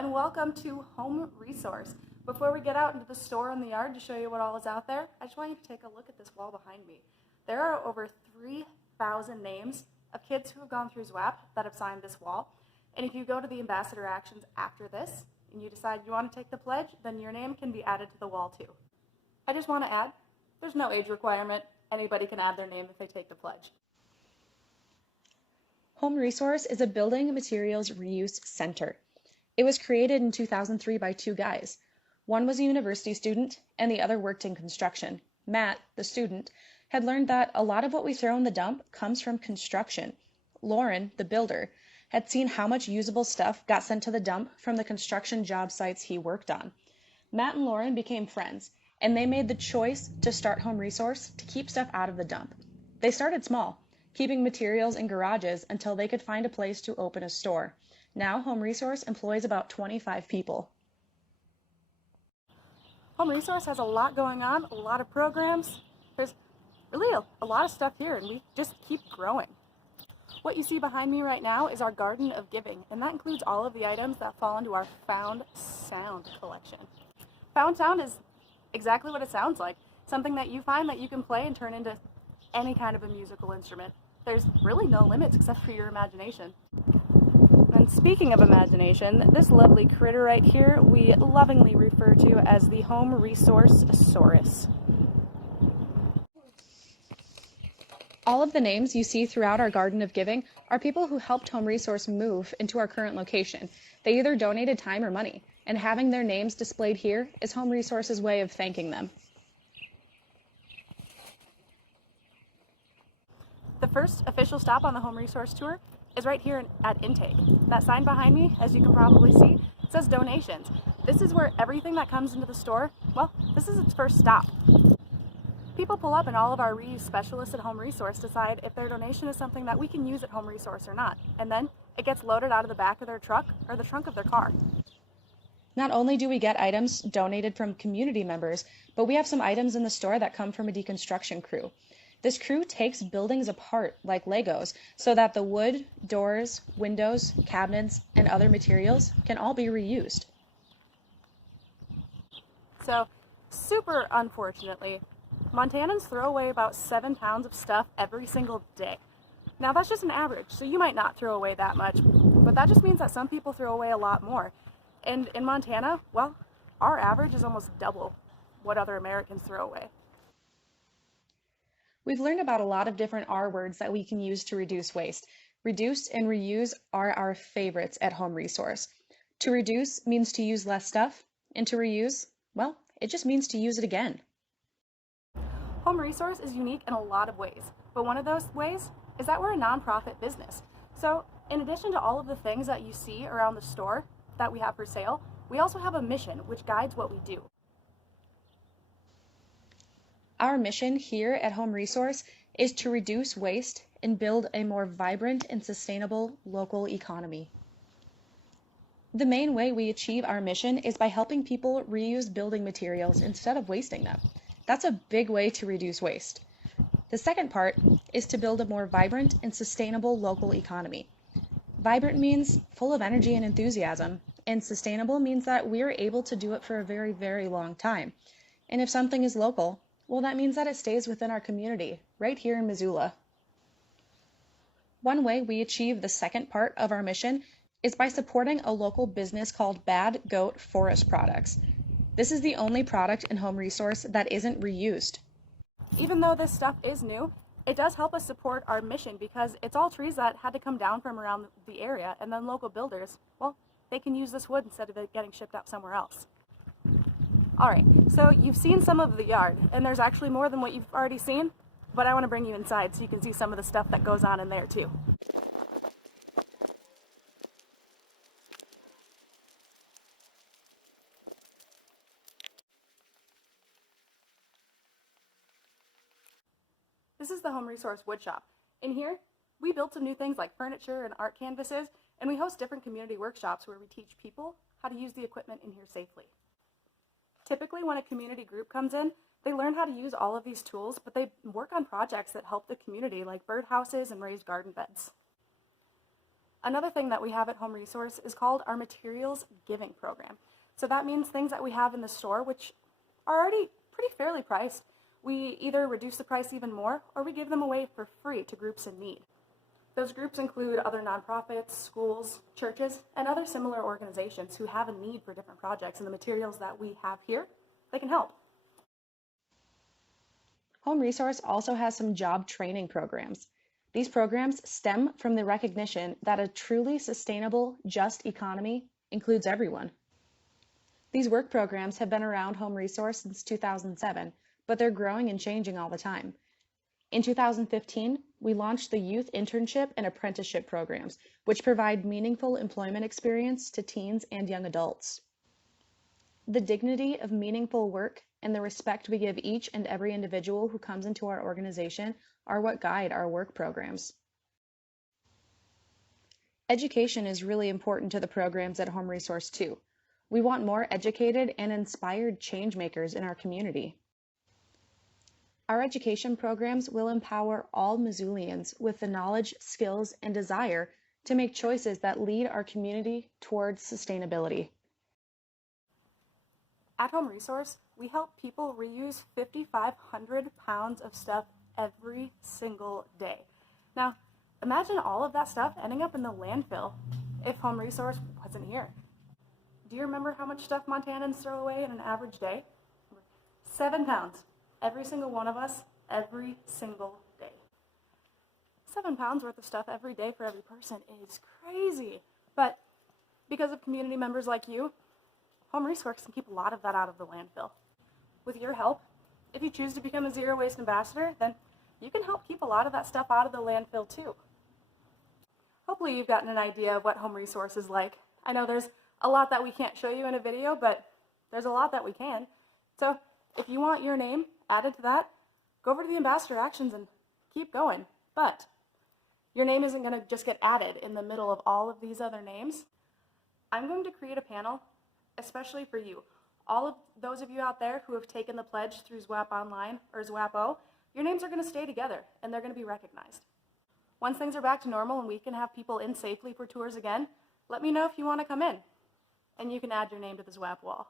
and welcome to Home Resource. Before we get out into the store and the yard to show you what all is out there, I just want you to take a look at this wall behind me. There are over 3,000 names of kids who have gone through ZWAP that have signed this wall. And if you go to the ambassador actions after this and you decide you want to take the pledge, then your name can be added to the wall too. I just want to add, there's no age requirement. Anybody can add their name if they take the pledge. Home Resource is a building materials reuse center. It was created in 2003 by two guys. One was a university student and the other worked in construction. Matt, the student, had learned that a lot of what we throw in the dump comes from construction. Lauren, the builder, had seen how much usable stuff got sent to the dump from the construction job sites he worked on. Matt and Lauren became friends, and they made the choice to start Home Resource to keep stuff out of the dump. They started small, keeping materials in garages until they could find a place to open a store. Now, Home Resource employs about 25 people. Home Resource has a lot going on, a lot of programs. There's really a lot of stuff here, and we just keep growing. What you see behind me right now is our Garden of Giving, and that includes all of the items that fall into our Found Sound collection. Found Sound is exactly what it sounds like, something that you find that you can play and turn into any kind of a musical instrument. There's really no limits except for your imagination. And speaking of imagination, this lovely critter right here we lovingly refer to as the Home Resource Saurus. All of the names you see throughout our Garden of Giving are people who helped Home Resource move into our current location. They either donated time or money, and having their names displayed here is Home Resource's way of thanking them. The first official stop on the Home Resource Tour is right here at Intake. That sign behind me, as you can probably see, says donations. This is where everything that comes into the store, well, this is its first stop. People pull up and all of our reuse specialists at Home Resource decide if their donation is something that we can use at Home Resource or not. And then it gets loaded out of the back of their truck or the trunk of their car. Not only do we get items donated from community members, but we have some items in the store that come from a deconstruction crew. This crew takes buildings apart like Legos so that the wood, doors, windows, cabinets, and other materials can all be reused. So, super unfortunately, Montanans throw away about 7 pounds of stuff every single day. Now that's just an average, so you might not throw away that much, but that just means that some people throw away a lot more. And in Montana, well, our average is almost double what other Americans throw away. We've learned about a lot of different R words that we can use to reduce waste. Reduce and reuse are our favorites at Home Resource. To reduce means to use less stuff, and to reuse, well, it just means to use it again. Home Resource is unique in a lot of ways, but one of those ways is that we're a nonprofit business. So in addition to all of the things that you see around the store that we have for sale, we also have a mission which guides what we do. Our mission here at Home Resource is to reduce waste and build a more vibrant and sustainable local economy. The main way we achieve our mission is by helping people reuse building materials instead of wasting them. That's a big way to reduce waste. The second part is to build a more vibrant and sustainable local economy. Vibrant means full of energy and enthusiasm, and sustainable means that we're able to do it for a very, very long time. And if something is local, well, that means that it stays within our community, right here in Missoula. One way we achieve the second part of our mission is by supporting a local business called Bad Goat Forest Products. This is the only product in Home Resource that isn't reused. Even though this stuff is new, it does help us support our mission because it's all trees that had to come down from around the area, and then local builders, well, they can use this wood instead of it getting shipped out somewhere else. Alright, so you've seen some of the yard, and there's actually more than what you've already seen, but I want to bring you inside so you can see some of the stuff that goes on in there too. This is the Home Resource Woodshop. In here, we build some new things like furniture and art canvases, and we host different community workshops where we teach people how to use the equipment in here safely. Typically, when a community group comes in, they learn how to use all of these tools, but they work on projects that help the community, like birdhouses and raised garden beds. Another thing that we have at Home Resource is called our Materials Giving Program. So that means things that we have in the store which are already pretty fairly priced, we either reduce the price even more or we give them away for free to groups in need. Those groups include other nonprofits, schools, churches, and other similar organizations who have a need for different projects, and the materials that we have here, they can help. Home Resource also has some job training programs. These programs stem from the recognition that a truly sustainable, just economy includes everyone. These work programs have been around Home Resource since 2007, but they're growing and changing all the time. In 2015, we launched the Youth Internship and Apprenticeship programs, which provide meaningful employment experience to teens and young adults. The dignity of meaningful work and the respect we give each and every individual who comes into our organization are what guide our work programs. Education is really important to the programs at Home Resource too. We want more educated and inspired change makers in our community. Our education programs will empower all Missoulians with the knowledge, skills, and desire to make choices that lead our community towards sustainability. At Home Resource, we help people reuse 5,500 pounds of stuff every single day. Now, imagine all of that stuff ending up in the landfill if Home Resource wasn't here. Do you remember how much stuff Montanans throw away in an average day? 7 pounds. Every single one of us, every single day. 7 pounds worth of stuff every day for every person is crazy. But because of community members like you, Home Resource can keep a lot of that out of the landfill. With your help, if you choose to become a zero waste ambassador, then you can help keep a lot of that stuff out of the landfill too. Hopefully you've gotten an idea of what Home Resource is like. I know there's a lot that we can't show you in a video, but there's a lot that we can. So if you want your name added to that, go over to the ambassador actions and keep going. But your name isn't going to just get added in the middle of all of these other names. I'm going to create a panel especially for you. All of those of you out there who have taken the pledge through ZWAP Online or ZWAP-O, your names are going to stay together and they're going to be recognized. Once things are back to normal and we can have people in safely for tours again, let me know if you want to come in and you can add your name to the ZWAP wall.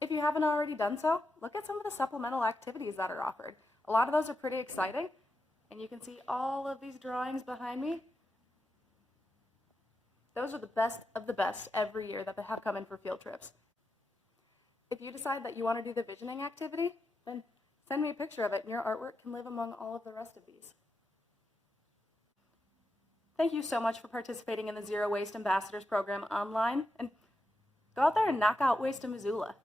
If you haven't already done so, look at some of the supplemental activities that are offered. A lot of those are pretty exciting, and you can see all of these drawings behind me. Those are the best of the best every year that they have come in for field trips. If you decide that you want to do the visioning activity, then send me a picture of it and your artwork can live among all of the rest of these. Thank you so much for participating in the Zero Waste Ambassadors program online, and go out there and knock out waste in Missoula.